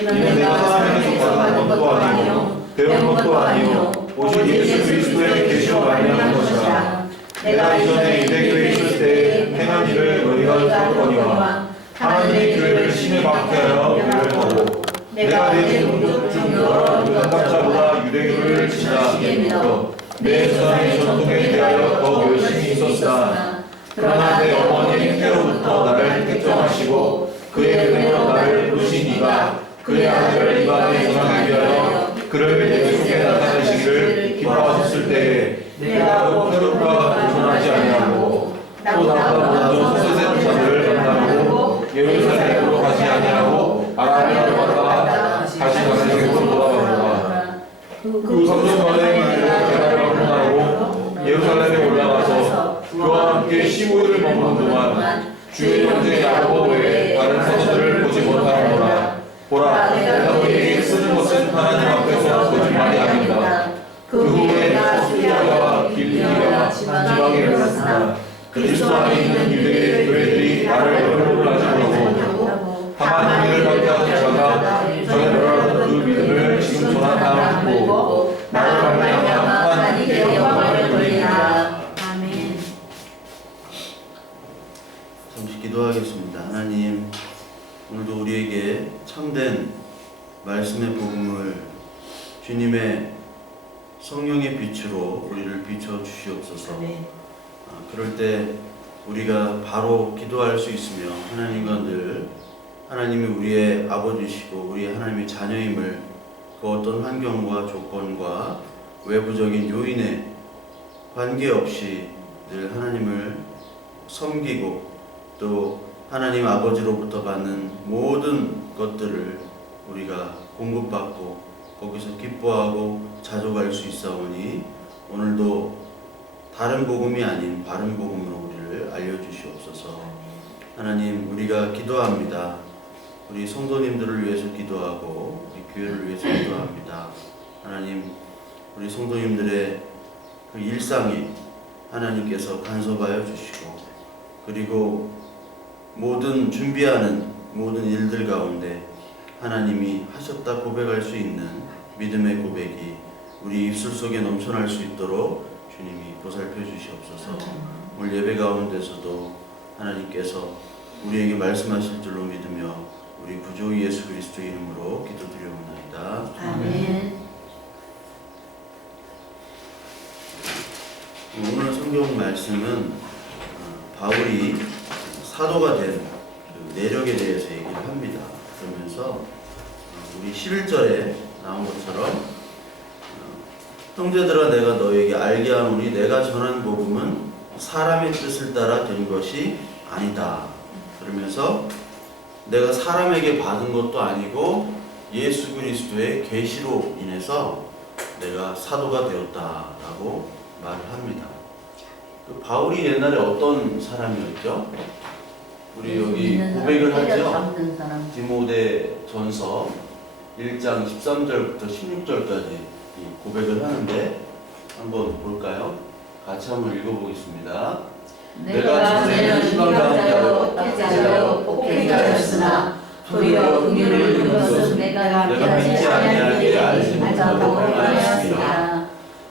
이는 내가 사람에게서 받은 것도 아니요 배운 것도 아니요 오직 예수 그리스도의 계시로 말미암은 것이라. 내가 이전에 유대교에 있을 때 행한 일을 너희가 들었거니와 하나님의 교회를 신에 받게 하여 그를 보고 내가 내 종족 중 여러 연합자보다 유대교를 지나치게 믿어 내 조상의 전통에 대하여 더 열심히 있었으나 그러나 내 어머니 헬게로부터 나를 택정하시고 그의 은혜로 나를 부르신 이가 그의 아들을 이방에 전하기 위하여 그를 내 속에 나타내시기를 기뻐하셨을 때에 내가 또 헤롯과 도전하지 아니하고 또 나보다 먼저 소세셋 자들을 만나고 예루살렘으로 가지 아니하고 아라비아로 갔다가 다시 다메섹으로 돌아가노라. 그 3년 만에 게다를 건너고 예루살렘에 올라가서 그와 함께 15일을 머무는 동안 주의 형제 야고보 외에 다른 사도들을 보지 못하노라. 보라, 내가 너희에게 쓰는 것은 하나님 앞에서 거짓말이 아니다. 그 후에 소피아와 빌리기와 지방에 갔으나 그리스도 안에 있는 유대의 교회들이 나를 연락을 하지 못하고 다만 은혜를 받게 하는 자가 전에 너라던 그 믿음을 지금 전하고 나를 말미암아 하나님께 영광을 돌리라. 아멘. 잠시 기도하겠습니다. 하나님, 오늘도 우리에게 참된 말씀의 복음을 주님의 성령의 빛으로 우리를 비춰 주시옵소서. 그럴 때 우리가 바로 기도할 수 있으며 하나님과 늘 하나님이 우리의 아버지시고 우리의 하나님의 자녀임을 그 어떤 환경과 조건과 외부적인 요인에 관계없이 늘 하나님을 섬기고 또 하나님 아버지로부터 받는 모든 것들을 우리가 공급받고 거기서 기뻐하고 자족할 수 있사오니 오늘도 다른 복음이 아닌 바른 복음으로 우리를 알려주시옵소서. 하나님, 우리가 기도합니다. 우리 성도님들을 위해서 기도하고 우리 교회를 위해서 기도합니다. 하나님, 우리 성도님들의 그 일상이 하나님께서 간섭하여 주시고 그리고 모든 준비하는 모든 일들 가운데 하나님이 하셨다 고백할 수 있는 믿음의 고백이 우리 입술 속에 넘쳐날 수 있도록 주님이 보살펴 주시옵소서. 오늘 예배 가운데서도 하나님께서 우리에게 말씀하실 줄로 믿으며 우리 구주 예수 그리스도 이름으로 기도드리옵나이다. 아멘. 오늘 성경 말씀은 바울이 사도가 된 그 내력에 대해서 얘기를 합니다. 그러면서 우리 11절에 나온 것처럼 형제들아 내가 너에게 알게 하노니 내가 전한 복음은 사람의 뜻을 따라 된 것이 아니다. 그러면서 내가 사람에게 받은 것도 아니고 예수 그리스도의 계시로 인해서 내가 사도가 되었다라고 말을 합니다. 그 바울이 옛날에 어떤 사람이었죠? 우리 여기 고백을 하죠. 디모데 전서 1장 13절부터 16절까지 고백을 하는데 한번 볼까요? 같이 한번 읽어보겠습니다. 내가 전에는 비방자요, 학대자요, 폭행자였으나 도리어 긍휼을 이룬 것은 내가 믿지 아니하게 알지 못하고 말하였습니다.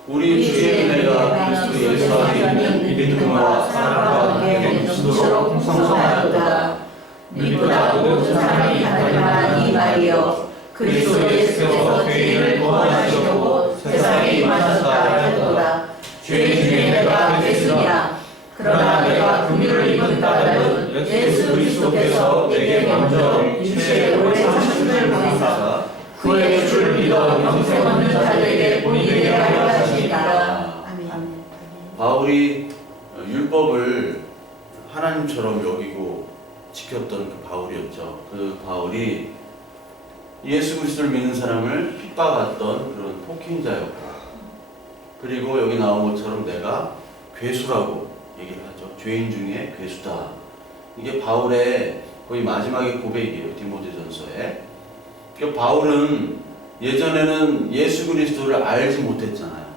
우리 주의 은혜가 그리스도 예수 안에 있는 믿음과 사랑과 함께 넘치도록 풍성하였도다. 믿보다 모든 사람이 받을 만한 이 말이여 그리스도 예수께서 죄인을 구원하시려고 세상에 임하셨다 하였도다. 죄인 중에 내가 됐으냐 그러나 내가 긍휼을 입은 까닭은 예수 그리스도께서 내게 먼저 임시에 오래 참으심을 보내사 그의 주를 믿어 영생 얻는 자들에게 본인에게 하려 하십니다. 아멘. 바울이 율법을 하나님처럼 여기고 지켰던 그 바울이었죠. 그 바울이 예수 그리스도를 믿는 사람을 핍박했던 그런 폭행자였고, 그리고 여기 나온 것처럼 내가 괴수라고 얘기를 하죠. 죄인 중에 괴수다. 이게 바울의 거의 마지막의 고백이에요. 디모데전서에. 그러니까 바울은 예전에는 예수 그리스도를 알지 못했잖아요.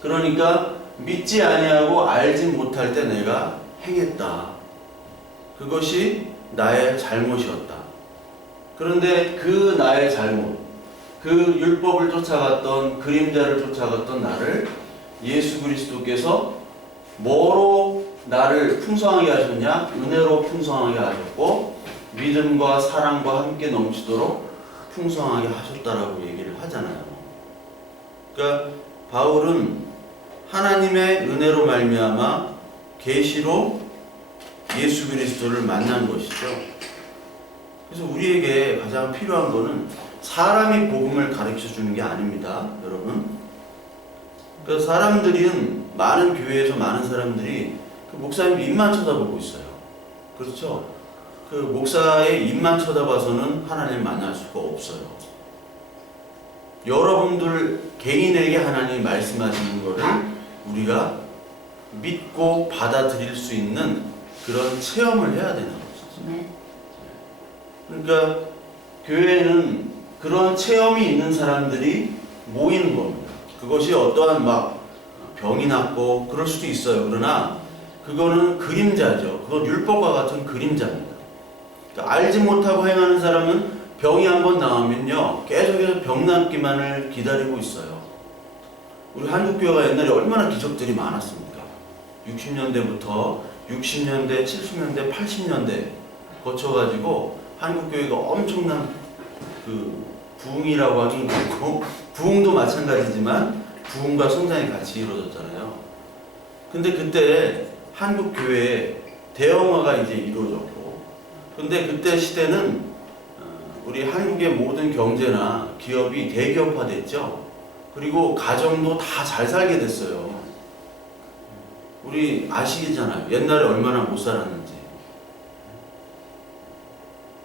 그러니까 믿지 아니하고 알지 못할 때 내가 행했다. 그것이 나의 잘못이었다. 그런데 그 나의 잘못, 그 율법을 쫓아갔던, 그림자를 쫓아갔던 나를 예수 그리스도께서 뭐로 나를 풍성하게 하셨냐? 은혜로 풍성하게 하셨고 믿음과 사랑과 함께 넘치도록 풍성하게 하셨다라고 얘기를 하잖아요. 그러니까 바울은 하나님의 은혜로 말미암아 계시로 예수 그리스도를 만난 것이죠. 그래서 우리에게 가장 필요한 거는 사람이 복음을 가르쳐 주는 게 아닙니다, 여러분. 그래서 사람들은 많은 교회에서 많은 사람들이 그 목사님 입만 쳐다보고 있어요. 그렇죠? 그 목사의 입만 쳐다봐서는 하나님을 만날 수가 없어요. 여러분들 개인에게 하나님이 말씀하시는 것을 우리가 믿고 받아들일 수 있는 그런 체험을 해야 되는 거죠. 네. 그러니까 교회는 그런 체험이 있는 사람들이 모이는 겁니다. 그것이 어떠한 막 병이 낫고 그럴 수도 있어요. 그러나 그거는 그림자죠. 그건 율법과 같은 그림자입니다. 그러니까 알지 못하고 행하는 사람은 병이 한번 나오면요 계속해서 병 낫기만을 기다리고 있어요. 우리 한국교회가 옛날에 얼마나 기적들이 많았습니까? 60년대부터 60년대, 70년대, 80년대 거쳐가지고 한국교회가 엄청난 그 부흥이라고 하긴 그렇고 부흥도 마찬가지지만 부흥과 성장이 같이 이루어졌잖아요. 근데 그때 한국교회에 대형화가 이제 이루어졌고 근데 그때 시대는 우리 한국의 모든 경제나 기업이 대기업화됐죠. 그리고 가정도 다 잘 살게 됐어요. 우리 아시겠잖아요. 옛날에 얼마나 못 살았는지.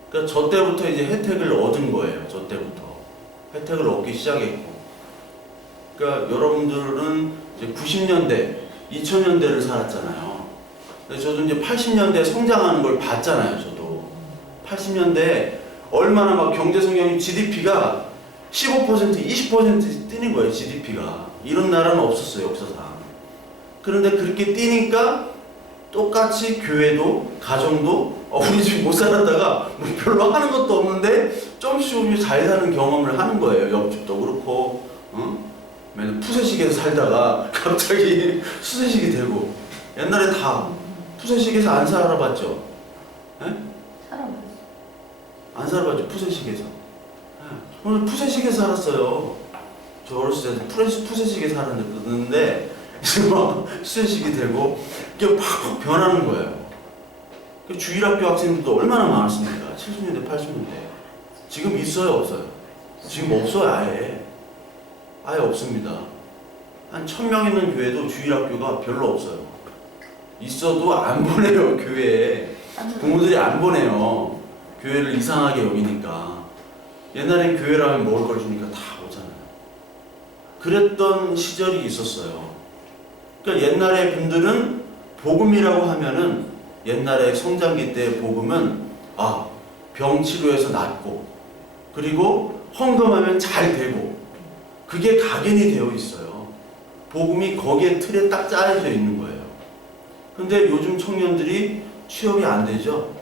그러니까 저 때부터 이제 혜택을 얻은 거예요. 저 때부터 혜택을 얻기 시작했고. 그러니까 여러분들은 이제 90년대, 2000년대를 살았잖아요. 저도 이제 80년대 성장하는 걸 봤잖아요. 저도 80년대 얼마나 막 경제성장이 GDP가 15%, 20% 뛰는 거예요. GDP가 이런 나라는 없었어요. 역사상. 그런데 그렇게 뛰니까 똑같이 교회도 가정도 우리 집 못 살았다가 뭐 별로 하는 것도 없는데 조금씩 잘 사는 경험을 하는 거예요. 옆집도 그렇고 맨날 푸세식에서 살다가 갑자기 수세식이 되고 옛날에 다 푸세식에서 안 살아봤죠? 예? 살아봤어. 안 살아봤죠? 푸세식에서. 오늘 푸세식에서 살았어요. 저 어렸을 때 푸세식에 살았는데 막 수세식이 되고 이게 팍 변하는 거예요. 주일학교 학생들도 얼마나 많았습니까? 70년대, 80년대. 지금 있어요, 없어요? 지금 없어요, 아예. 아예 없습니다. 한 1000명 있는 교회도 주일학교가 별로 없어요. 있어도 안 보내요, 교회에. 부모들이 안 보내요. 교회를 이상하게 여기니까. 옛날엔 교회라면 먹을 걸 주니까 다 오잖아요. 그랬던 시절이 있었어요. 그러니까 옛날에 분들은 복음이라고 하면은 옛날에 성장기 때 복음은 병 치료해서 낫고 그리고 헌금하면 잘 되고 그게 각인이 되어 있어요. 복음이 거기에 틀에 딱 짜여져 있는 거예요. 근데 요즘 청년들이 취업이 안 되죠.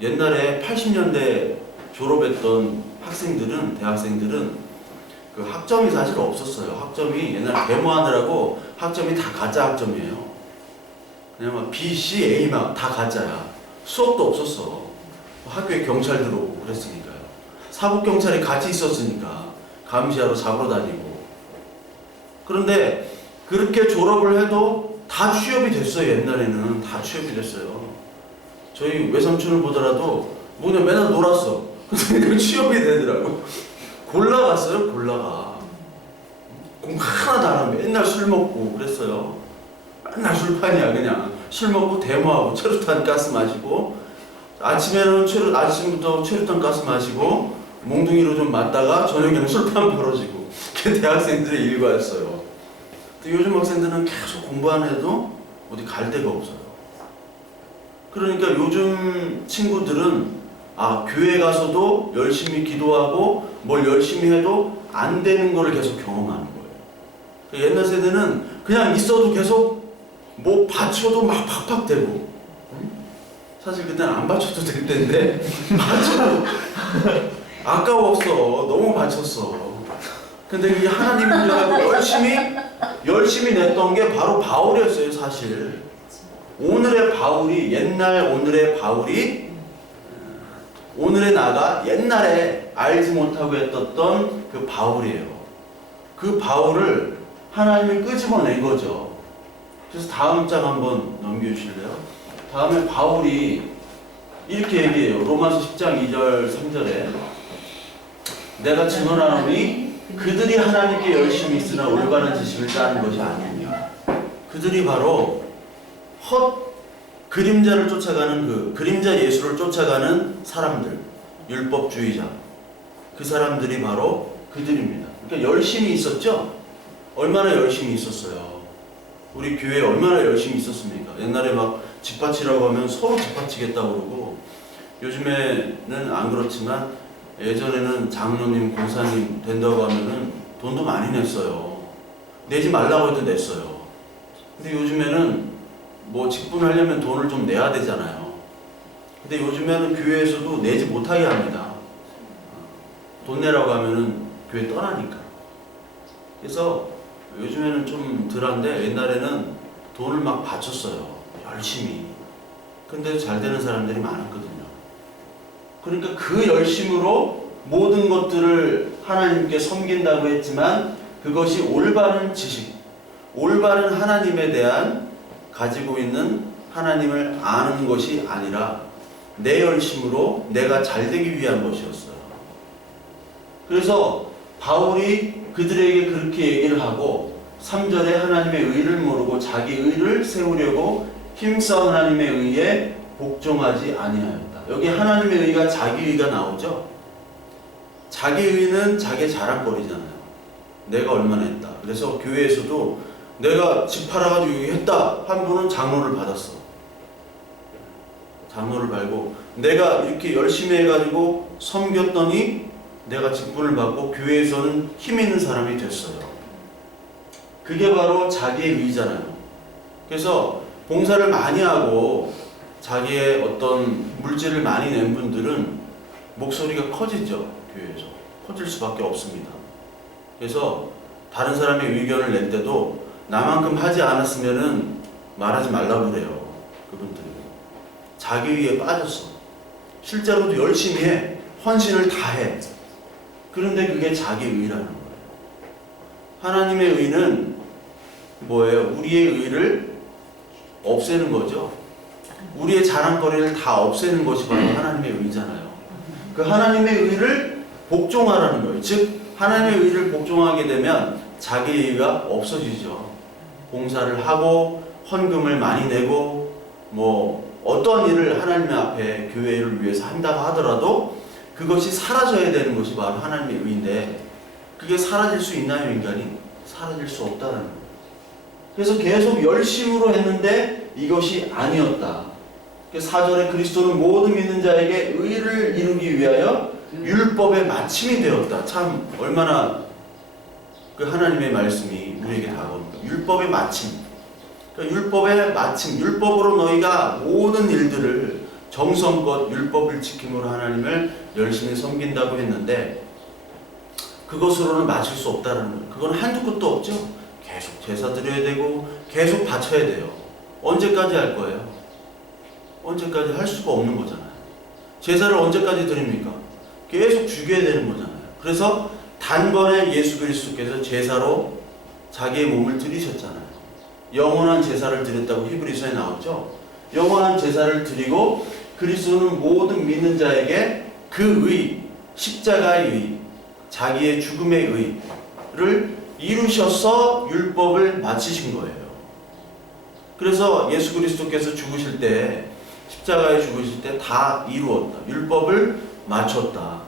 옛날에 80년대 졸업했던 학생들은 대학생들은 그 학점이 사실 없었어요. 학점이 옛날에 데모하느라고 학점이 다 가짜 학점이에요. 그냥 막 B, C, A만 다 가짜야. 수업도 없었어. 학교에 경찰 들어오고 그랬으니까요. 사법경찰이 같이 있었으니까 감시하러 잡으러 다니고. 그런데 그렇게 졸업을 해도 다 취업이 됐어요. 옛날에는 다 취업이 됐어요. 저희 외삼촌을 보더라도 뭐냐 맨날 놀았어. 근데 취업이 되더라고. 골라갔어요. 골라가. 공부 하나도 안 하고 맨날 술 먹고 그랬어요. 맨날 술판이야. 그냥 술 먹고 데모하고 체류탄 가스 마시고 아침에는 아침부터 체류탄 가스 마시고 몽둥이로 좀 맞다가 저녁에는 술판 벌어지고 그게 대학생들의 일과였어요. 근데 요즘 학생들은 계속 공부 안 해도 어디 갈 데가 없어요. 그러니까 요즘 친구들은 교회 가서도 열심히 기도하고 뭘 열심히 해도 안 되는 거를 계속 경험하는 거예요. 옛날 세대는 그냥 있어도 계속 뭐 받쳐도 막 팍팍 되고 사실 그때는 안 바쳐도 될 때인데 바쳐도 아까웠어. 너무 바쳤어. 근데 그게 하나님 문제라고 열심히 냈던 게 바로 바울이었어요, 사실. 오늘의 바울이, 오늘의 바울이, 오늘의 나가 옛날에 알지 못하고 했던 그 바울이에요. 그 바울을 하나님이 끄집어낸 거죠. 그래서 다음 장 한번 넘겨주실래요? 다음에 바울이 이렇게 얘기해요. 로마서 10장 2절 3절에 내가 증언하노니 그들이 하나님께 열심히 있으나 올바른 지식을 따는 것이 아니냐. 그들이 바로 헛 그림자를 쫓아가는 그 그림자 예수를 쫓아가는 사람들, 율법주의자. 그 사람들이 바로 그들입니다. 그러니까 열심히 있었죠? 얼마나 열심히 있었어요. 우리 교회에 얼마나 열심히 있었습니까? 옛날에 막 집바치라고 하면 서로 집바치겠다고 그러고, 요즘에는 안 그렇지만 예전에는 장로님, 권사님 된다고 하면은 돈도 많이 냈어요. 내지 말라고 해도 냈어요. 근데 요즘에는 뭐 직분하려면 돈을 좀 내야 되잖아요. 근데 요즘에는 교회에서도 내지 못하게 합니다. 돈 내라고 하면은 교회 떠나니까. 그래서 요즘에는 좀 덜한데 옛날에는 돈을 막 바쳤어요. 열심히. 근데 잘 되는 사람들이 많았거든요. 그러니까 그 열심으로 모든 것들을 하나님께 섬긴다고 했지만 그것이 올바른 지식, 올바른 하나님에 대한 가지고 있는 하나님을 아는 것이 아니라 내 열심으로 내가 잘 되기 위한 것이었어요. 그래서 바울이 그들에게 그렇게 얘기를 하고 3절에 하나님의 의를 모르고 자기 의를 세우려고 힘써 하나님의 의에 복종하지 아니하였다. 여기 하나님의 의가 자기 의가 나오죠. 자기 의는 자기 자랑거리잖아요. 내가 얼마나 했다. 그래서 교회에서도 내가 집 팔아가지고 했다 한 분은 장로를 받았어. 장로를 받고 내가 이렇게 열심히 해가지고 섬겼더니 내가 직분을 받고 교회에서는 힘 있는 사람이 됐어요. 그게 바로 자기의 의잖아요. 그래서 봉사를 많이 하고 자기의 어떤 물질을 많이 낸 분들은 목소리가 커지죠. 교회에서 커질 수밖에 없습니다. 그래서 다른 사람의 의견을 낼 때도 나만큼 하지 않았으면은 말하지 말라고 그래요. 그분들이 자기 의에 빠졌어. 실제로도 열심히 해. 헌신을 다해. 그런데 그게 자기 의라는 거예요. 하나님의 의는 뭐예요? 우리의 의를 없애는 거죠. 우리의 자랑거리를 다 없애는 것이 바로 하나님의 의잖아요. 그 하나님의 의를 복종하라는 거예요. 즉 하나님의 의를 복종하게 되면 자기 의가 없어지죠. 봉사를 하고 헌금을 많이 내고 뭐 어떤 일을 하나님 앞에 교회를 위해서 한다고 하더라도 그것이 사라져야 되는 것이 바로 하나님의 의인데 그게 사라질 수 있나요, 인간이? 사라질 수 없다는 거예요. 그래서 계속 열심으로 했는데 이것이 아니었다. 4절에 그리스도는 모든 믿는 자에게 의를 이루기 위하여 율법의 마침이 되었다. 참 얼마나 그 하나님의 말씀이 우리에게 다가옵니다. 율법의 마침. 그러니까 율법의 마침, 율법으로 너희가 모든 일들을 정성껏 율법을 지킴으로 하나님을 열심히 섬긴다고 했는데 그것으로는 마칠 수 없다는 거예요. 그건 한두 끝도 없죠. 계속 제사 드려야 되고 계속 바쳐야 돼요. 언제까지 할 거예요? 언제까지 할 수가 없는 거잖아요. 제사를 언제까지 드립니까? 계속 죽여야 되는 거잖아요. 그래서 단번에 예수 그리스도께서 제사로 자기의 몸을 드리셨잖아요. 영원한 제사를 드렸다고 히브리서에 나오죠. 영원한 제사를 드리고 그리스도는 모든 믿는 자에게 그 의, 십자가의 의, 자기의 죽음의 의를 이루셔서 율법을 마치신 거예요. 그래서 예수 그리스도께서 죽으실 때 십자가에 죽으실 때 다 이루었다. 율법을 마쳤다.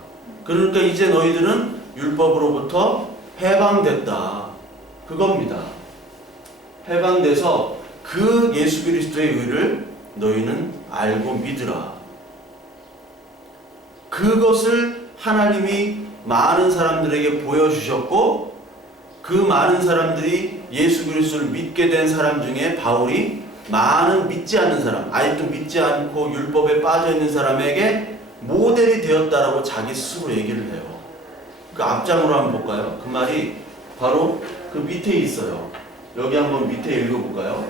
그러니까 이제 너희들은 율법으로부터 해방됐다. 그겁니다. 해방돼서 그 예수 그리스도의 의를 너희는 알고 믿으라. 그것을 하나님이 많은 사람들에게 보여주셨고 그 많은 사람들이 예수 그리스도를 믿게 된 사람 중에 바울이 많은 믿지 않는 사람, 아직도 믿지 않고 율법에 빠져 있는 사람에게 모델이 되었다라고 자기 스스로 얘기를 해요. 그 앞장으로 한번 볼까요? 그 말이 바로 그 밑에 있어요. 여기 한번 밑에 읽어볼까요?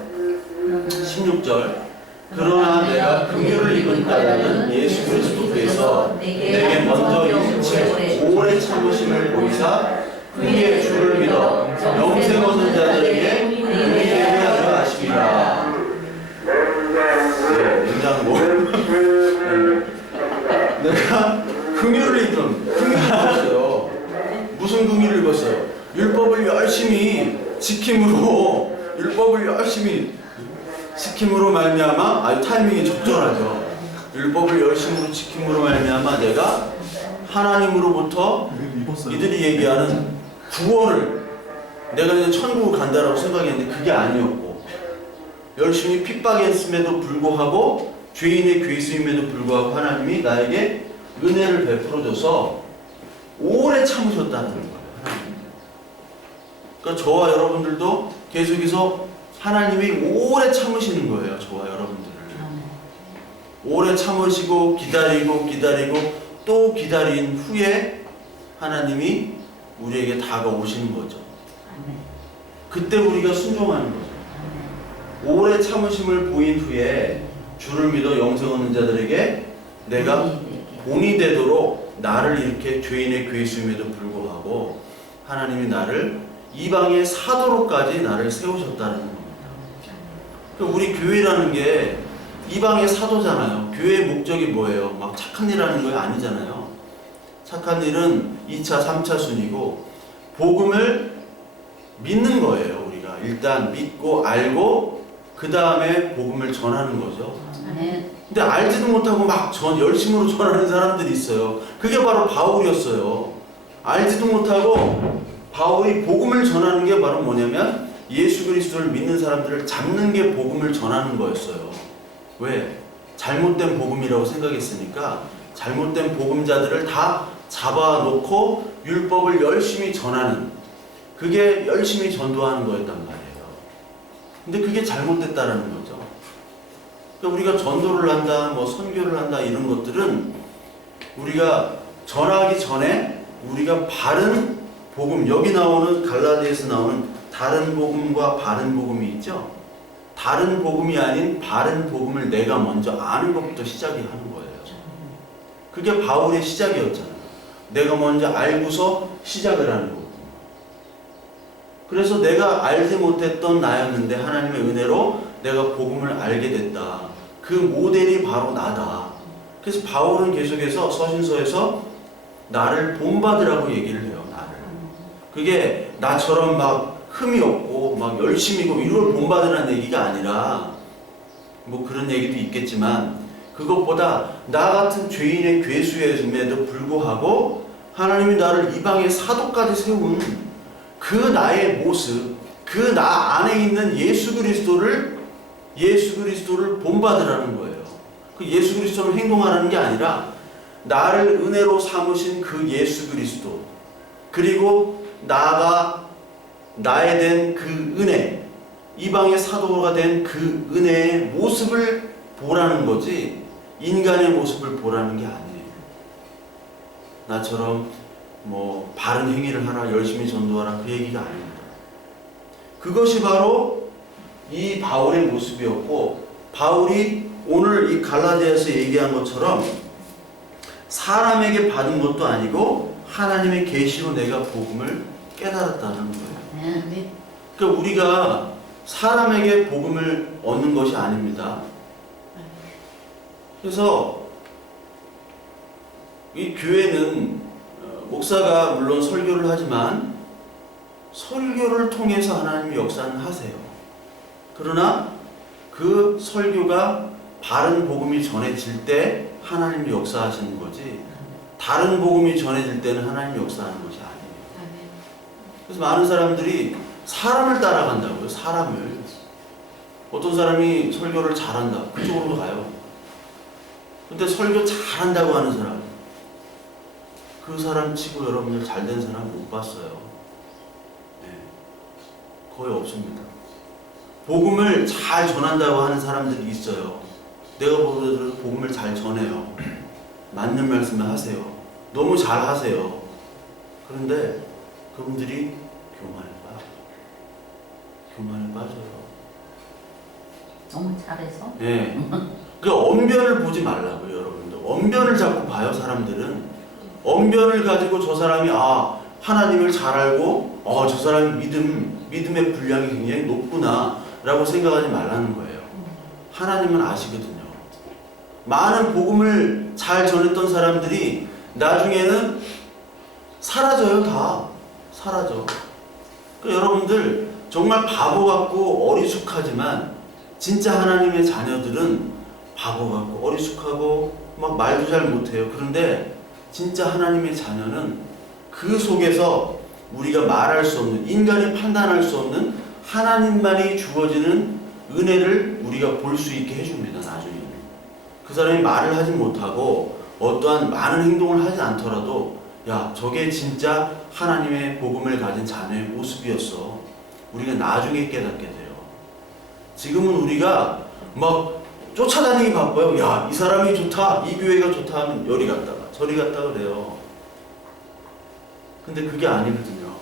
16절. 그러나 내가 긍휼을 입은 까닭은 예수 그리스도께서 내게 먼저 일체 오래 참으심을 보이사 후에 주를 믿어 영생 얻는 자들에게 은혜를 하려 하심이라. 냉장고. 내가 긍휼을 입었어요. 무슨 긍휼을 입었어요? 율법을 열심히 지킴으로, 율법을 열심히 지킴으로 말미암아, 타이밍이 적절하죠. 율법을 열심히 지킴으로 말미암아 내가 하나님으로부터 이들이 얘기하는 구원을, 내가 이제 천국을 간다라고 생각했는데 그게 아니었고, 열심히 핍박했음에도 불구하고 죄인의 괴수임에도 불구하고 하나님이 나에게 은혜를 베풀어줘서 오래 참으셨다는 거예요. 그러니까 저와 여러분들도 계속해서 하나님이 오래 참으시는 거예요. 저와 여러분들을 오래 참으시고 기다리고 또 기다린 후에 하나님이 우리에게 다가오시는 거죠. 그때 우리가 순종하는 거죠. 오래 참으심을 보인 후에 주를 믿어 영생 얻는 자들에게 내가 본이 되도록 나를 이렇게 죄인의 괴수임에도 불구하고 하나님이 나를 이방의 사도로까지 나를 세우셨다는 겁니다. 우리 교회라는 게 이방의 사도잖아요. 교회의 목적이 뭐예요? 막 착한 일 하는 거 아니잖아요. 착한 일은 2차, 3차 순위고 복음을 믿는 거예요. 우리가 일단 믿고 알고 그 다음에 복음을 전하는 거죠. 근데 알지도 못하고 막 열심으로 전하는 사람들이 있어요. 그게 바로 바울이었어요. 알지도 못하고 바울이 복음을 전하는 게 바로 뭐냐면 예수 그리스도를 믿는 사람들을 잡는 게 복음을 전하는 거였어요. 왜? 잘못된 복음이라고 생각했으니까 잘못된 복음자들을 다 잡아놓고 율법을 열심히 전하는, 그게 열심히 전도하는 거였단 말이에요. 근데 그게 잘못됐다라는 거죠. 그러니까 우리가 전도를 한다, 뭐 선교를 한다 이런 것들은 우리가 전하기 전에 우리가 바른 복음, 여기 나오는 갈라디아에서 나오는 다른 복음과 바른 복음이 있죠. 다른 복음이 아닌 바른 복음을 내가 먼저 아는 것부터 시작이 하는 거예요. 그게 바울의 시작이었잖아요. 내가 먼저 알고서 시작을 하는 거고. 그래서 내가 알지 못했던 나였는데 하나님의 은혜로 내가 복음을 알게 됐다. 그 모델이 바로 나다. 그래서 바울은 계속해서 서신서에서 나를 본받으라고 얘기를 해요. 나를. 그게 나처럼 막 흠이 없고 막 열심히고 이걸 본받으라는 얘기가 아니라, 뭐 그런 얘기도 있겠지만 그것보다 나 같은 죄인의 괴수임에도 불구하고 하나님이 나를 이방의 사도까지 세운 그 나의 모습, 그 나 안에 있는 예수 그리스도를 본받으라는 거예요. 그 예수 그리스도로 행동하라는 게 아니라 나를 은혜로 삼으신 그 예수 그리스도, 그리고 나가 나에 된 그 은혜, 이방의 사도가 된 그 은혜의 모습을 보라는 거지 인간의 모습을 보라는 게 아니에요. 나처럼 뭐 바른 행위를 하라, 열심히 전도하라, 그 얘기가 아닙니다. 그것이 바로 이 바울의 모습이었고, 바울이 오늘 이 갈라디아에서 얘기한 것처럼 사람에게 받은 것도 아니고 하나님의 계시로 내가 복음을 깨달았다는 거예요. 그러니까 우리가 사람에게 복음을 얻는 것이 아닙니다. 그래서 이 교회는 목사가 물론 설교를 하지만 설교를 통해서 하나님이 역사는 하세요. 그러나 그 설교가 바른 복음이 전해질 때 하나님이 역사하시는 거지, 다른 복음이 전해질 때는 하나님이 역사하는 것이 아니에요. 그래서 많은 사람들이 사람을 따라간다고요. 사람을. 어떤 사람이 설교를 잘한다, 그쪽으로 가요. 근데 설교 잘한다고 하는 사람, 그 사람 치고 여러분들 잘된 사람 못 봤어요. 네. 거의 없습니다. 복음을 잘 전한다고 하는 사람들이 있어요. 내가 보기에도 복음을 잘 전해요. 맞는 말씀을 하세요. 너무 잘 하세요. 그런데 그분들이 교만에 빠져요. 너무 잘해서? 예. 그 언변을 보지 말라고요, 여러분들. 언변을 자꾸 봐요, 사람들은. 언변을 가지고 저 사람이 하나님을 잘 알고 저 사람이 믿음의 분량이 굉장히 높구나 라고 생각하지 말라는 거예요. 하나님은 아시거든요. 많은 복음을 잘 전했던 사람들이 나중에는 사라져요. 다 사라져. 그러니까 여러분들 정말 바보 같고 어리숙하지만 진짜 하나님의 자녀들은 바보 같고 어리숙하고 막 말도 잘 못해요. 그런데 진짜 하나님의 자녀는 그 속에서 우리가 말할 수 없는, 인간이 판단할 수 없는 하나님만이 주어지는 은혜를 우리가 볼 수 있게 해줍니다. 나중에 그 사람이 말을 하지 못하고 어떠한 많은 행동을 하지 않더라도 야, 저게 진짜 하나님의 복음을 가진 자녀의 모습이었어. 우리가 나중에 깨닫게 돼요. 지금은 우리가 막 쫓아다니기 바빠요. 야, 이 사람이 좋다, 이 교회가 좋다 하면 여리 갔다가 저리 갔다가 그래요. 근데 그게 아니거든요.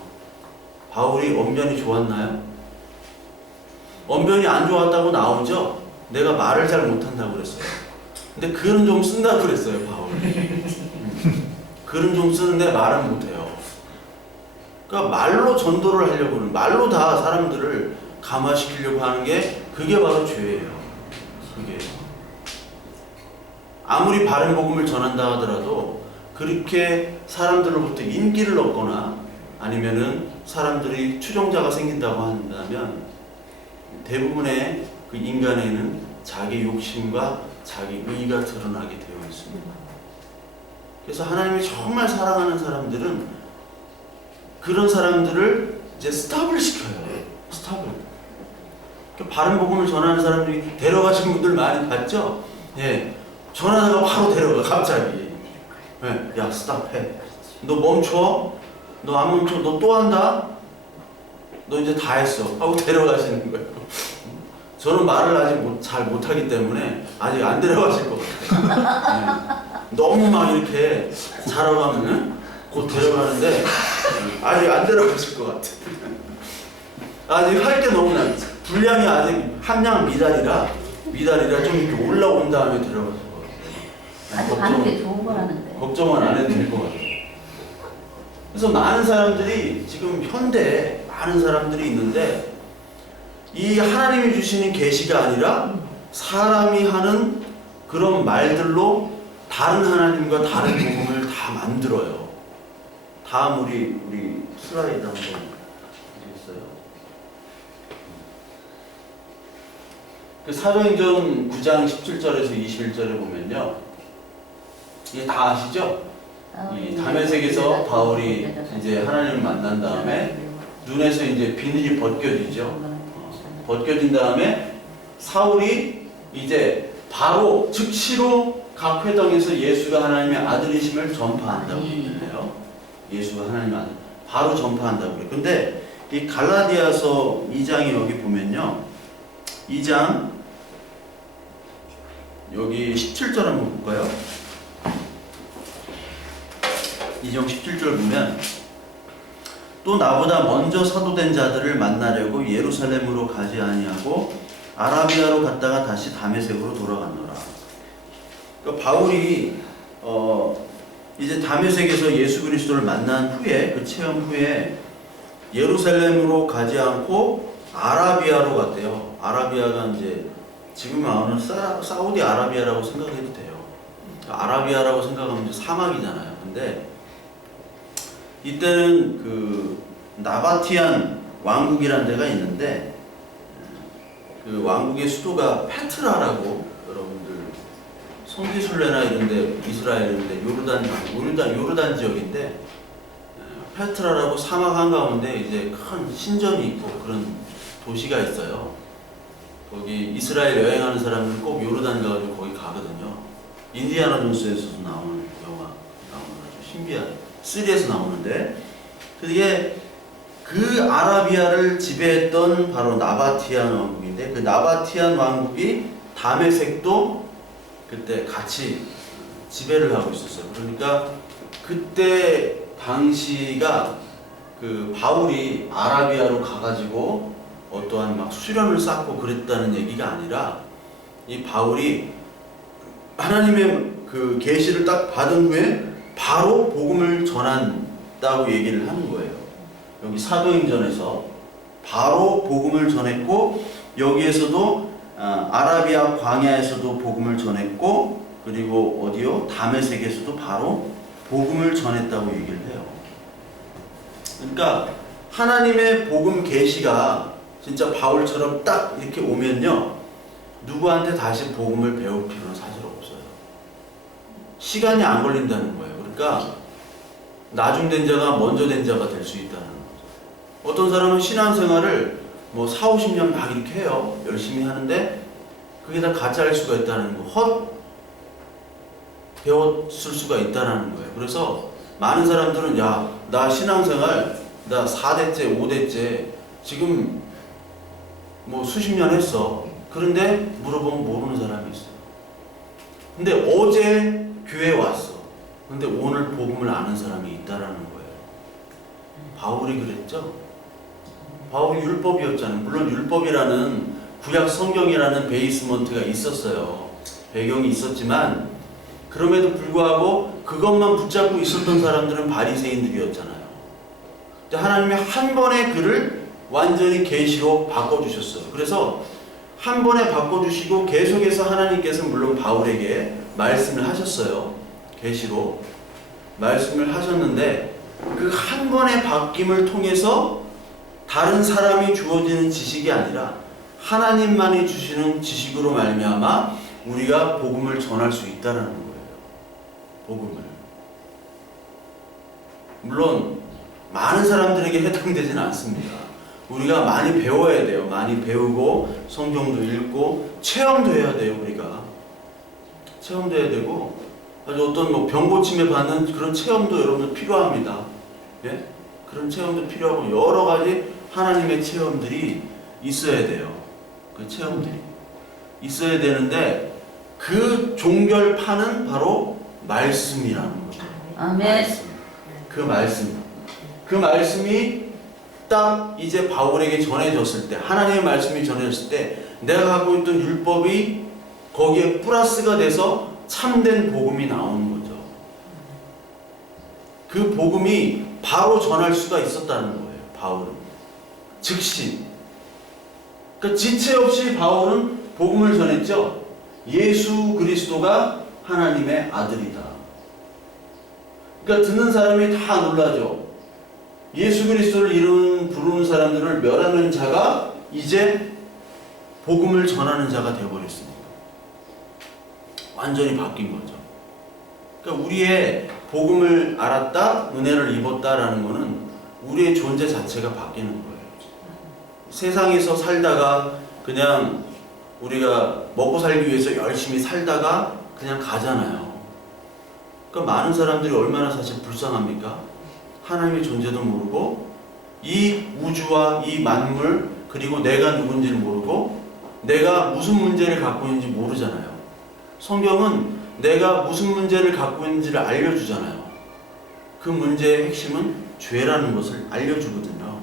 바울이 언변이 좋았나요? 언변이 안 좋았다고 나오죠? 내가 말을 잘 못한다고 그랬어요. 근데 글은 좀 쓴다고 그랬어요, 바울이. 글은 좀 쓰는데 말은 못해요. 그러니까 말로 전도를 하려고 하는, 말로 다 사람들을 감화시키려고 하는 게 그게 바로 죄예요. 그게. 아무리 바른 복음을 전한다 하더라도 그렇게 사람들로부터 인기를 얻거나 아니면은 사람들이 추종자가 생긴다고 한다면 대부분의 그 인간에는 자기 욕심과 자기 의의가 드러나게 되어 있습니다. 그래서 하나님이 정말 사랑하는 사람들은 그런 사람들을 이제 스탑을 시켜요. 스탑을. 바른 복음을 전하는 사람들이 데려가신 분들 많이 봤죠? 예. 전하다가 바로 데려가, 갑자기. 예. 야, 스탑해. 너 멈춰. 너 안 멈춰. 너 또 한다? 너 이제 다 했어. 하고 데려가시는 거예요. 저는 말을 아직 잘 못하기 때문에 아직 안 데려가실 것 같아요. 예. 너무 막 이렇게 잘하고 하면은 곧 데려가는데 아직 안 데려가실 것 같아요. 아직 할 게 너무 많아요. 분량이 아직 함량 미달이라 좀 이렇게 올라온 다음에 데려가실 것 같아요. 아직 가는 게 좋은 거라는데. 걱정은 안 해도 될 것 같아요. 그래서 많은 사람들이 지금 현대에 많은 사람들이 있는데 이 하나님이 주시는 계시가 아니라 사람이 하는 그런 말들로 다른 하나님과 다른 복음을 다 만들어요. 다음 우리 슬라이드 한번 보겠어요. 그 사도행전 9장 17절에서 21절에 보면요, 이게 다 아시죠? 이 다메섹에서 바울이 이제 하나님을 만난 다음에 눈에서 이제 비늘이 벗겨지죠. 벗겨진 다음에 사울이 이제 바로 즉시로 각 회당에서 예수가 하나님의 아들이심을 전파한다고 그래요. 예수가 하나님의 아들. 바로 전파한다고 그래요. 근데 이 갈라디아서 2장이 여기 보면요. 2장 여기 17절 한번 볼까요? 2장 17절 보면 또 나보다 먼저 사도된 자들을 만나려고 예루살렘으로 가지 아니하고 아라비아로 갔다가 다시 다메섹으로 돌아갔노라. 그러니까 바울이 이제 다메섹에서 예수 그리스도를 만난 후에 그 체험 후에 예루살렘으로 가지 않고 아라비아로 갔대요. 아라비아가 이제 지금 나오는 사우디 아라비아라고 생각해도 돼요. 아라비아라고 생각하면 이제 사막이잖아요. 근데 이때는 그 나바티안 왕국이라는 데가 있는데 그 왕국의 수도가 페트라라고, 여러분들 성지순례나 이런데 이스라엘 이런데 요르단 지역인데 페트라라고 사막 한가운데 이제 큰 신전이 있고 그런 도시가 있어요. 거기 이스라엘 여행하는 사람들은 꼭 요르단 가가지고 거기 가거든요. 인디아나 존스에서도 나오는 영화, 아주 신비한 3에서 나오는데, 그게 그 아라비아를 지배했던 바로 나바티안 왕국인데 왕국인데 그 나바티안 왕국이 다메섹도 그때 같이 지배를 하고 있었어요. 그러니까 그때 당시가 그 바울이 아라비아로 가가지고 어떠한 막 수련을 쌓고 그랬다는 얘기가 아니라 이 바울이 하나님의 그 계시를 딱 받은 후에 바로 복음을 전한다고 얘기를 하는 거예요. 여기 사도행전에서 바로 복음을 전했고 여기에서도 아라비아 광야에서도 복음을 전했고 그리고 어디요? 다메섹에서도 바로 복음을 전했다고 얘기를 해요. 그러니까 하나님의 복음 계시가 진짜 바울처럼 딱 이렇게 오면요 누구한테 다시 복음을 배울 필요는 사실 없어요. 시간이 안 걸린다는 거예요. 그러니까 나중된 자가 먼저 된 자가 될 수 있다는 거죠. 어떤 사람은 신앙생활을 뭐 4, 50년 막 이렇게 해요. 열심히 하는데 그게 다 가짜일 수가 있다는 거. 헛 배웠을 수가 있다는 거예요. 그래서 많은 사람들은 야, 나 신앙생활 나 4대째, 5대째 지금 뭐 수십 년 했어. 그런데 물어보면 모르는 사람이 있어요. 근데 어제 교회 왔어. 근데 오늘 복음을 아는 사람이 있다라는 거예요. 바울이 그랬죠. 바울이 율법이었잖아요. 물론 율법이라는 구약 성경이라는 베이스먼트가 있었어요. 배경이 있었지만 그럼에도 불구하고 그것만 붙잡고 있었던 사람들은 바리새인들이었잖아요. 하나님이 한 번에 그를 완전히 계시로 바꿔주셨어요. 그래서 한 번에 바꿔주시고 계속해서 하나님께서 물론 바울에게 말씀을 하셨어요. 계시로 말씀을 하셨는데 그 한 번의 바뀜을 통해서 다른 사람이 주어지는 지식이 아니라 하나님만이 주시는 지식으로 말미암아 우리가 복음을 전할 수 있다는 거예요. 복음을. 물론 많은 사람들에게 해당되지는 않습니다. 우리가 많이 배워야 돼요. 많이 배우고 성경도 읽고 체험도 해야 돼요. 우리가 체험도 해야 되고 아주 어떤 뭐 병 고침에 받는 그런 체험도 여러분들 필요합니다. 예? 그런 체험도 필요하고 여러 가지 하나님의 체험들이 있어야 돼요. 그 체험들이 있어야 되는데 그 종결판은 바로 말씀이라는 거죠. 아멘. 그 말씀이 딱 이제 바울에게 전해졌을 때 하나님의 말씀이 전해졌을 때 내가 갖고 있던 율법이 거기에 플러스가 돼서 참된 복음이 나오는 거죠. 그 복음이 바로 전할 수가 있었다는 거예요. 바울은 즉시 그러니까 지체 없이 바울은 복음을 전했죠. 예수 그리스도가 하나님의 아들이다. 그러니까 듣는 사람이 다 놀라죠. 예수 그리스도를 부르는 사람들을 멸하는 자가 이제 복음을 전하는 자가 되어버렸습니다. 완전히 바뀐 거죠. 그러니까 우리의 복음을 알았다, 은혜를 입었다라는 것은 우리의 존재 자체가 바뀌는 거예요. 세상에서 살다가 그냥 우리가 먹고 살기 위해서 열심히 살다가 그냥 가잖아요. 그러니까 많은 사람들이 얼마나 사실 불쌍합니까? 하나님의 존재도 모르고 이 우주와 이 만물 그리고 내가 누군지를 모르고 내가 무슨 문제를 갖고 있는지 모르잖아요. 성경은 내가 무슨 문제를 갖고 있는지를 알려주잖아요. 그 문제의 핵심은 죄라는 것을 알려주거든요.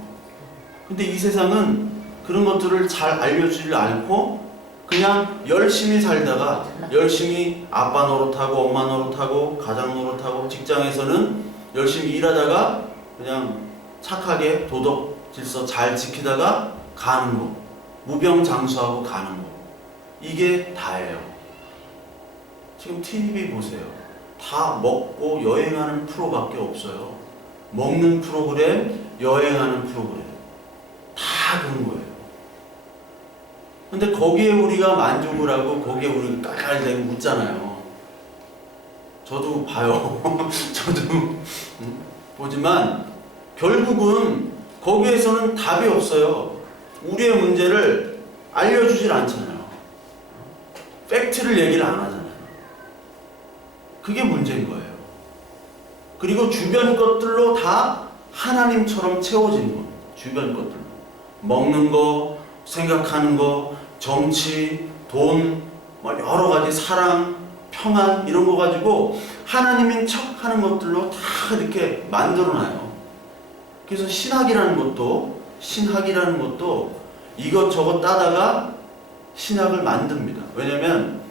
근데 이 세상은 그런 것들을 잘 알려주지 않고 그냥 열심히 살다가 열심히 아빠 노릇하고 엄마 노릇하고 가장 노릇하고 직장에서는 열심히 일하다가 그냥 착하게 도덕 질서 잘 지키다가 가는 거, 무병장수하고 가는 거, 이게 다예요. 지금 TV 보세요. 다 먹고 여행하는 프로밖에 없어요. 먹는 프로그램, 여행하는 프로그램, 다 그런 거예요. 근데 거기에 우리가 만족을 하고 거기에 우리가 깔깔대고 웃잖아요. 저도 봐요. 저도 보지만 결국은 거기에서는 답이 없어요. 우리의 문제를 알려주질 않잖아요. 팩트를 얘기를 안 하잖아요. 그게 문제인 거예요. 그리고 주변 것들로 다 하나님처럼 채워지는 겁니다. 주변 것들로. 먹는 거, 생각하는 거, 정치, 돈, 뭐 여러 가지 사랑, 평안 이런 거 가지고 하나님인 척 하는 것들로 다 이렇게 만들어놔요. 그래서 신학이라는 것도 이것저것 따다가 신학을 만듭니다. 왜냐면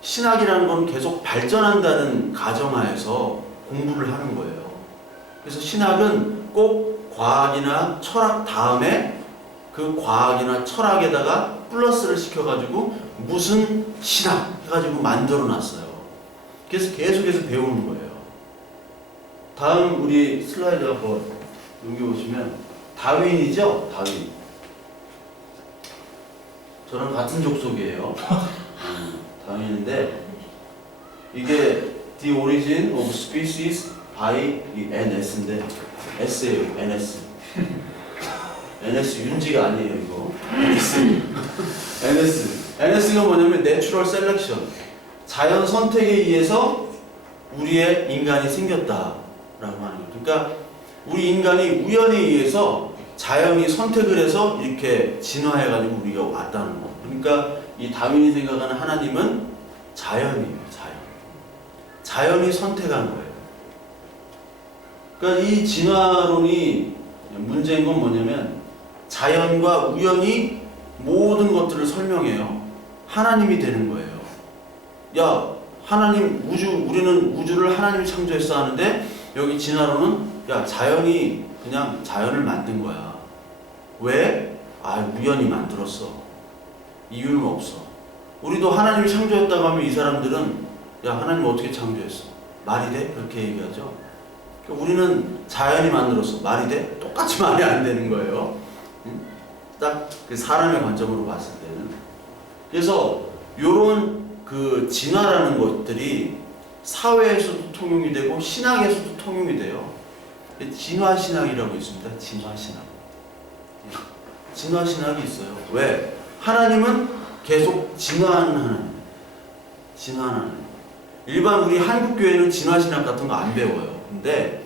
신학이라는 건 계속 발전한다는 가정하에서 공부를 하는 거예요. 그래서 신학은 꼭 과학이나 철학 다음에 그 과학이나 철학에다가 플러스를 시켜가지고 무슨 신학 해가지고 만들어 놨어요. 그래서 계속해서 배우는 거예요. 다음 우리 슬라이드 한번 여기 보시면 다윈이죠? 다윈. 저랑 같은 족속이에요. 다윈인데 이게 The Origin of Species by NS인데 S예요. NS. NS 윤지가 아니에요 이거. NS가 뭐냐면 Natural Selection. 자연 선택에 의해서 우리의 인간이 생겼다라고 하는 거예요. 그러니까 우리 인간이 우연에 의해서 자연이 선택을 해서 이렇게 진화해가지고 우리가 왔다는 거. 그러니까 이 다윈이 생각하는 하나님은 자연이에요. 자연이 선택한 거예요. 그러니까 이 진화론이 문제인 건 뭐냐면 자연과 우연이 모든 것들을 설명해요. 하나님이 되는 거예요. 야, 하나님 우리는 우주를 하나님이 창조했어 하는데 여기 진화론은 야, 자연이 그냥 자연을 만든 거야. 왜? 우연히 만들었어. 이유는 없어. 우리도 하나님이 창조했다고 하면 이 사람들은 야, 하나님 어떻게 창조했어? 말이 돼? 그렇게 얘기하죠. 그러니까 우리는 자연이 만들었어. 말이 돼? 똑같이 말이 안 되는 거예요. 딱 그 사람의 관점으로 봤을 때는. 그래서 요런 그 진화라는 것들이 사회에서도 통용이 되고 신학에서도 통용이 돼요. 진화신학이라고 있습니다. 진화신학이 있어요. 왜? 하나님은 계속 진화하는 하나님. 일반 우리 한국교회는 진화신학 같은 거 안 배워요. 근데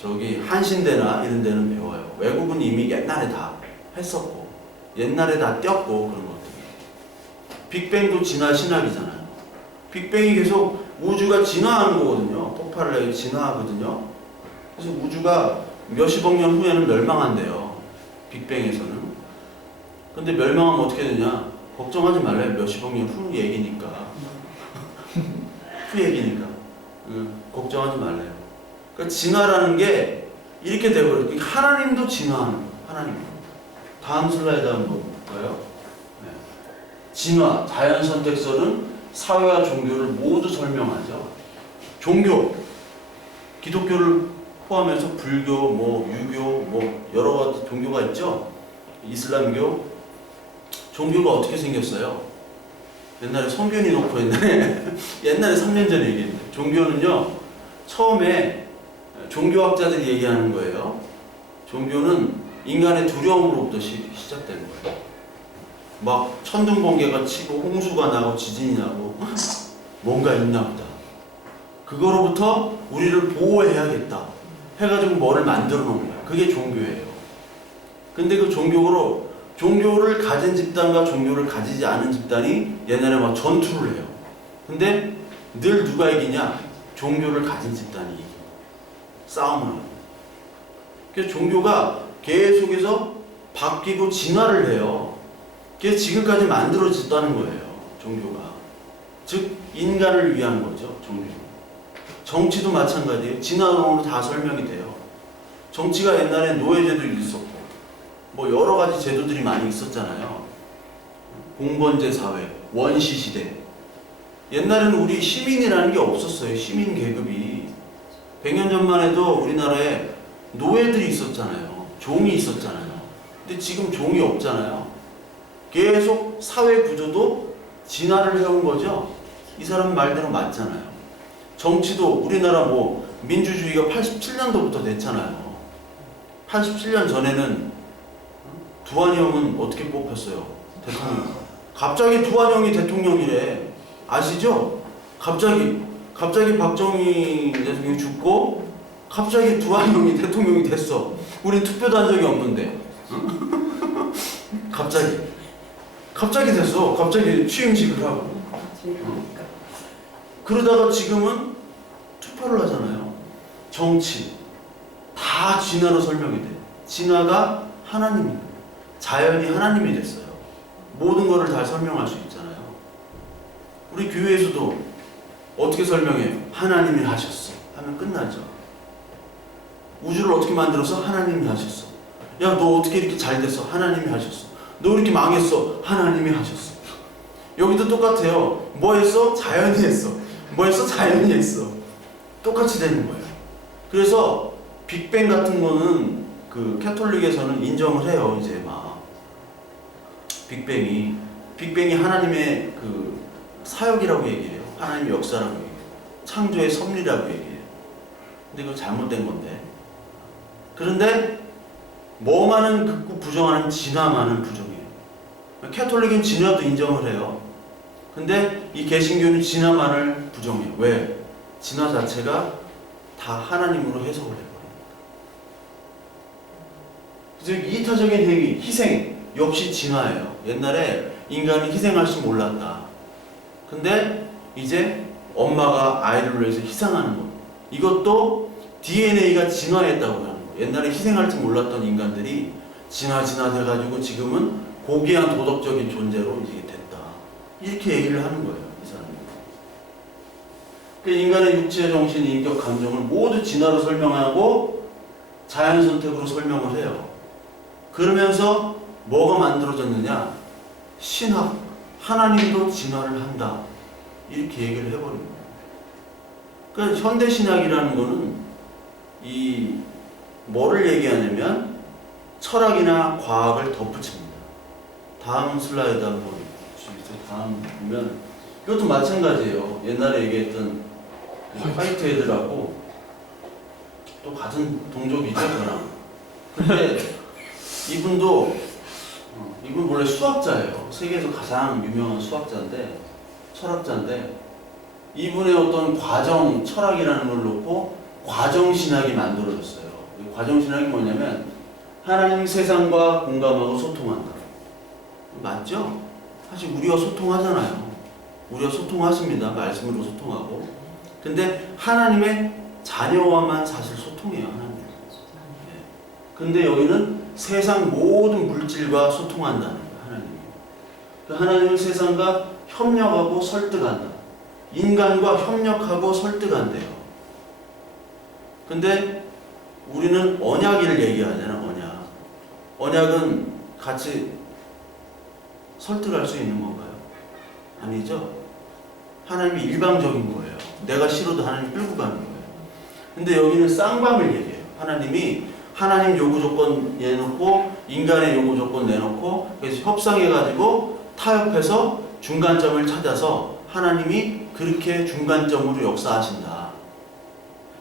저기 한신대나 이런 데는 배워요. 외국은 이미 옛날에 다 했었고 옛날에 다 띄었고 그런 것들. 빅뱅도 진화신학이잖아요. 빅뱅이 계속 우주가 진화하는 거거든요. 폭발을 해서 진화하거든요. 그래서 우주가 몇십억 년 후에는 멸망한대요. 빅뱅에서는. 근데 멸망하면 어떻게 되냐? 걱정하지 말래요. 몇십억 년 후 얘기니까. 걱정하지 말래요. 그러니까 진화라는 게 이렇게 되버려요. 그러니까 하나님도 진화하는 거예요. 하나님. 다음 슬라이드 한번 볼까요? 네. 진화, 자연선택설은 사회와 종교를 모두 설명하죠. 종교, 기독교를 포함해서 불교, 유교, 여러 가지 종교가 있죠. 이슬람교. 종교가 어떻게 생겼어요? 옛날에 성균이 놓고 옛날에 3년 전에 얘기했는데 종교는요 처음에 종교학자들이 얘기하는 거예요. 종교는 인간의 두려움으로부터 시작된 거예요. 막 천둥번개가 치고 홍수가 나고 지진이 나고 뭔가 있나 보다. 그거로부터 우리를 보호해야겠다 해가지고 뭐를 만들어 놓은 거예요. 그게 종교예요. 근데 그 종교를 가진 집단과 종교를 가지지 않은 집단이 옛날에 막 전투를 해요. 근데 늘 누가 이기냐? 종교를 가진 집단이 이기고 싸움을 하고. 그래서 종교가 계속해서 바뀌고 진화를 해요. 그래서 지금까지 만들어졌다는 거예요. 종교가. 즉 인간을 위한 거죠. 종교. 정치도 마찬가지예요. 진화론으로 다 설명이 돼요. 정치가 옛날에 노예제도 있었고 여러 가지 제도들이 많이 있었잖아요. 공번제 사회, 원시 시대. 옛날에는 우리 시민이라는 게 없었어요. 시민 계급이. 100년 전만 해도 우리나라에 노예들이 있었잖아요. 종이 있었잖아요. 근데 지금 종이 없잖아요. 계속 사회 구조도 진화를 해온 거죠. 이 사람 말대로 맞잖아요. 정치도 우리나라 민주주의가 87년도부터 됐잖아요. 87년 전에는 두한이 형은 어떻게 뽑혔어요? 대통령. 갑자기 두한이 형이 대통령이래. 아시죠? 갑자기 박정희 대통령이 죽고 갑자기 두한이 형이 대통령이 됐어. 우린 투표도 한 적이 없는데. 갑자기. 갑자기 됐어. 갑자기 취임식을 하고. 그러다가 지금은 투표를 하잖아요. 정치 다 진화로 설명이 돼. 진화가 하나님입니다. 자연이 하나님이 됐어요. 모든 것을 다 설명할 수 있잖아요. 우리 교회에서도 어떻게 설명해요? 하나님이 하셨어 하면 끝나죠. 우주를 어떻게 만들어서? 하나님이 하셨어. 야, 너 어떻게 이렇게 잘 됐어? 하나님이 하셨어. 너 이렇게 망했어? 하나님이 하셨어. 여기도 똑같아요. 뭐 했어? 자연이 했어. 뭐 했어? 자연이 했어. 똑같이 되는 거예요. 그래서 빅뱅 같은 거는 그 캐톨릭에서는 인정을 해요. 이제 막 빅뱅이 하나님의 그 사역이라고 얘기해요. 하나님의 역사라고 얘기해요. 창조의 섭리라고 얘기해요. 근데 그거 잘못된 건데. 그런데 뭐만은 극구 부정하는 진화만은 부정해요. 캐톨릭은 진화도 인정을 해요. 근데 이 개신교는 진화만을 부정해요. 왜? 진화 자체가 다 하나님으로 해석을 해버립니다. 그래서 이타적인 행위, 희생 역시 진화예요. 옛날에 인간이 희생할 줄 몰랐다. 근데 이제 엄마가 아이를 위해서 희생하는 것, 이것도 DNA가 진화했다고 하는 거예요. 옛날에 희생할 줄 몰랐던 인간들이 진화돼가지고 지금은 고귀한 도덕적인 존재로 이제 됐다. 이렇게 얘기를 하는 거예요, 이 사람이. 그러니까 인간의 육체, 정신, 인격, 감정을 모두 진화로 설명하고 자연 선택으로 설명을 해요. 그러면서 뭐가 만들어졌느냐? 신학, 하나님도 진화를 한다. 이렇게 얘기를 해버린 거예요. 그러니까 현대신학이라는 거는 이 뭐를 얘기하냐면 철학이나 과학을 덧붙입니다. 다음 슬라이드 한번 보시겠어요? 다음 보면 이것도 마찬가지예요. 옛날에 얘기했던 그 화이트 헤드라고 또 같은 동족이죠, 저랑. 근데 이분 원래 수학자예요. 세계에서 가장 유명한 수학자인데, 철학자인데, 이분의 어떤 과정, 철학이라는 걸 놓고 과정신학이 만들어졌어요. 이 과정신학이 뭐냐면 하나님 세상과 공감하고 소통한다. 맞죠? 사실 우리와 소통하잖아요. 우리와 소통하십니다. 말씀으로 소통하고. 근데 하나님의 자녀와만 사실 소통해요. 하나님. 근데 여기는 세상 모든 물질과 소통한다는 거예요. 하나님이. 하나님은 세상과 협력하고 설득한다. 인간과 협력하고 설득한대요. 근데 우리는 언약을 얘기하잖아. 언약은 같이 설득할 수 있는 건가요? 아니죠. 하나님이 일방적인 거예요. 내가 싫어도 하나님 끌고 가는 거예요. 근데 여기는 쌍방을 얘기해요. 하나님이 하나님 요구 조건 내놓고 인간의 요구 조건 내놓고 그래서 협상해가지고 타협해서 중간점을 찾아서 하나님이 그렇게 중간점으로 역사하신다.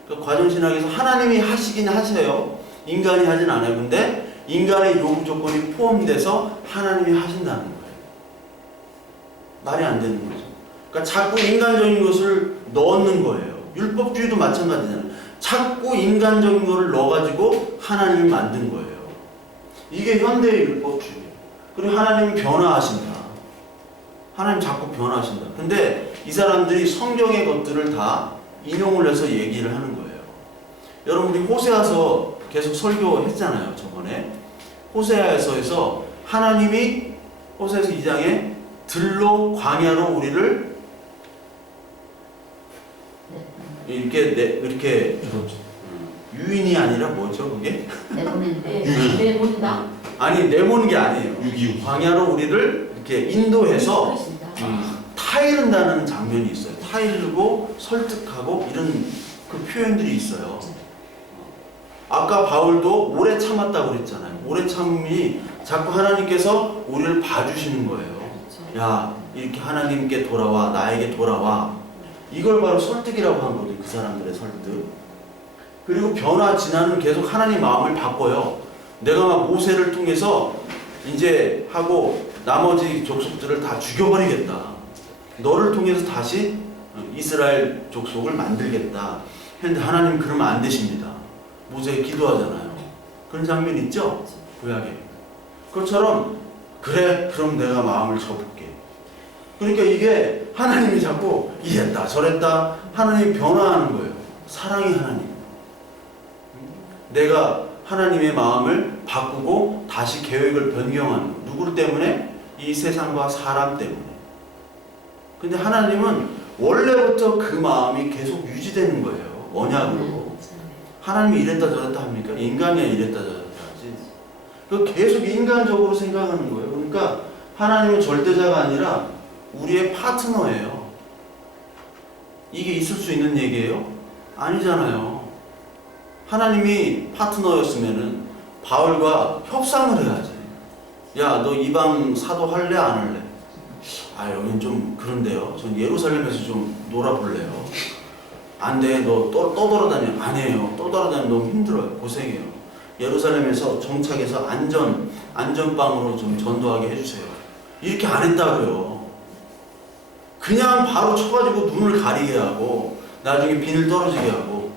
그러니까 과정신학에서 하나님이 하시긴 하세요. 인간이 하진 않아요. 근데 인간의 요구 조건이 포함돼서 하나님이 하신다는 거예요. 말이 안 되는 거죠. 그러니까 자꾸 인간적인 것을 넣는 거예요. 율법주의도 마찬가지잖아요. 자꾸 인간적인 것을 넣어가지고 하나님을 만든 거예요. 이게 현대의 율법주의예요. 그리고 하나님이 변화하신다. 하나님 자꾸 변화하신다. 근데 이 사람들이 성경의 것들을 다 인용을 해서 얘기를 하는 거예요. 여러분 우리 호세아서 계속 설교했잖아요. 저번에 호세아서에서 하나님이 호세아서 2장에 들로 광야로 우리를 이렇게 유인이 아니라 뭐죠 그게? 내본다. 아니 내보는 게 아니에요. 광야로 우리를 이렇게 인도해서 타이른다는 장면이 있어요. 타이르고 설득하고 이런 그 표현들이 있어요. 아까 바울도 오래 참았다고 그랬잖아요. 오래 참음이 자꾸 하나님께서 우리를 봐주시는 거예요. 야 이렇게 하나님께 돌아와, 나에게 돌아와. 이걸 바로 설득이라고 한 거죠. 그 사람들의 설득. 그리고 변화 진화는 계속 하나님 마음을 바꿔요. 내가 막 모세를 통해서 이제 하고 나머지 족속들을 다 죽여버리겠다. 너를 통해서 다시 이스라엘 족속을 만들겠다. 근데 하나님 그러면 안 되십니다. 모세가 기도하잖아요. 그런 장면 있죠? 구약에. 그것처럼 그래, 그럼 내가 마음을 접을게. 그러니까 이게 하나님이 자꾸 이랬다 저랬다 하나님이 변화하는 거예요. 사랑의 하나님. 내가 하나님의 마음을 바꾸고 다시 계획을 변경하는 거. 누구 때문에? 이 세상과 사람 때문에. 근데 하나님은 원래부터 그 마음이 계속 유지되는 거예요. 언약으로. 하나님이 이랬다 저랬다 합니까? 인간이야 이랬다 저랬다 하지. 그 계속 인간적으로 생각하는 거예요. 그러니까 하나님은 절대자가 아니라 우리의 파트너예요. 이게 있을 수 있는 얘기예요? 아니잖아요. 하나님이 파트너였으면은 바울과 협상을 해야지. 야, 너 이방 사도 할래 안 할래? 아, 여긴 좀 그런데요. 전 예루살렘에서 좀 놀아볼래요. 안 돼. 너 떠돌아다녀. 안 해요. 떠돌아다니면 너무 힘들어요. 고생해요. 예루살렘에서 정착해서 안전빵으로 좀 전도하게 해주세요. 이렇게 안 했다고요. 그냥 바로 쳐가지고 눈을 가리게 하고 나중에 비늘 떨어지게 하고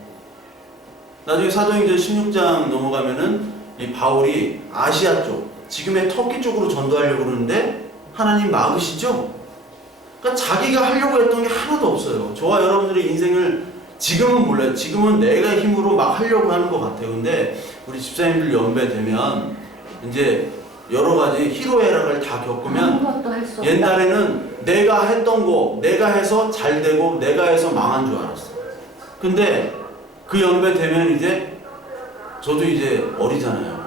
나중에 사도행전 16장 넘어가면은 이 바울이 아시아 쪽 지금의 터키 쪽으로 전도하려고 그러는데 하나님 막으시죠? 그러니까 자기가 하려고 했던 게 하나도 없어요. 저와 여러분들의 인생을 지금은 몰라요. 지금은 내가 힘으로 막 하려고 하는 것 같아요. 근데 우리 집사님들 연배되면 이제 여러 가지 희로애락을 다 겪으면 옛날에는 내가 했던 거 내가 해서 잘 되고 내가 해서 망한 줄 알았어. 근데 그 연배 되면 이제 저도 이제 어리잖아요.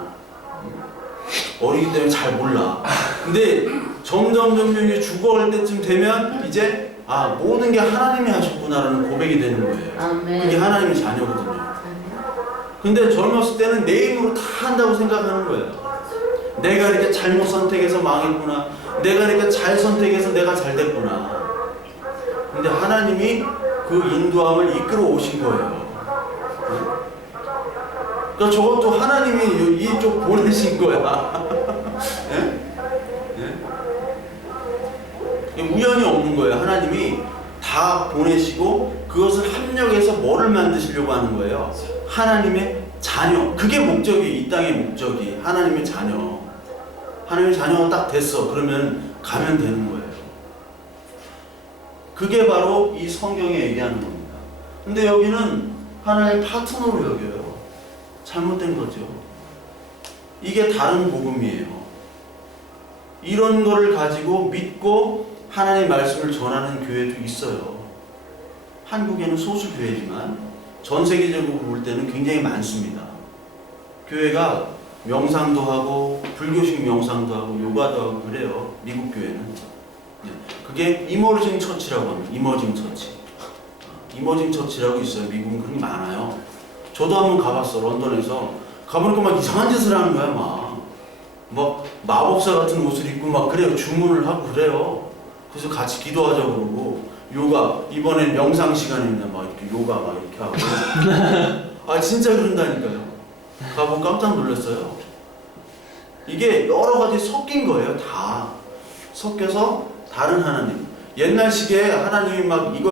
어리기 때문에 잘 몰라. 근데 점점 이제 죽어갈 때쯤 되면 이제 모든 게 하나님이 하셨구나라는 고백이 되는 거예요. 그게 하나님의 자녀거든요. 근데 젊었을 때는 내 힘으로 다 한다고 생각하는 거예요. 내가 이렇게 잘못 선택해서 망했구나. 내가 이렇게 잘 선택해서 내가 잘 됐구나. 근데 하나님이 그 인도함을 이끌어 오신 거예요. 그러니까 저것도 하나님이 이쪽 보내신 거야. 예? 예? 우연이 없는 거예요. 하나님이 다 보내시고 그것을 합력해서 뭐를 만드시려고 하는 거예요. 하나님의 자녀. 그게 목적이, 이 땅의 목적이 하나님의 자녀. 하나님의 자녀가 딱 됐어. 그러면 가면 되는 거예요. 그게 바로 이 성경에 얘기하는 겁니다. 근데 여기는 하나의 파트너로 여겨요. 잘못된 거죠. 이게 다른 복음이에요. 이런 거를 가지고 믿고 하나님의 말씀을 전하는 교회도 있어요. 한국에는 소수 교회지만 전 세계적으로 볼 때는 굉장히 많습니다. 교회가 명상도 하고 불교식 명상도 하고 요가도 하고 그래요. 미국 교회는. 그게 이머징 처치라고 합니다. 이머징 처치. 이머징 처치라고 있어요. 미국은 그런 게 많아요. 저도 한번 가봤어. 런던에서. 가보니까 막 이상한 짓을 하는 거야. 막 마법사 같은 옷을 입고 막 그래요. 주문을 하고 그래요. 그래서 같이 기도하자고 그러고 요가 이번엔 명상 시간입니다. 막 이렇게 요가 막 이렇게 하고. 진짜 그런다니까요. 가보고 깜짝 놀랐어요. 이게 여러 가지 섞인 거예요. 다 섞여서 다른 하나님. 옛날식의 하나님이 막 이거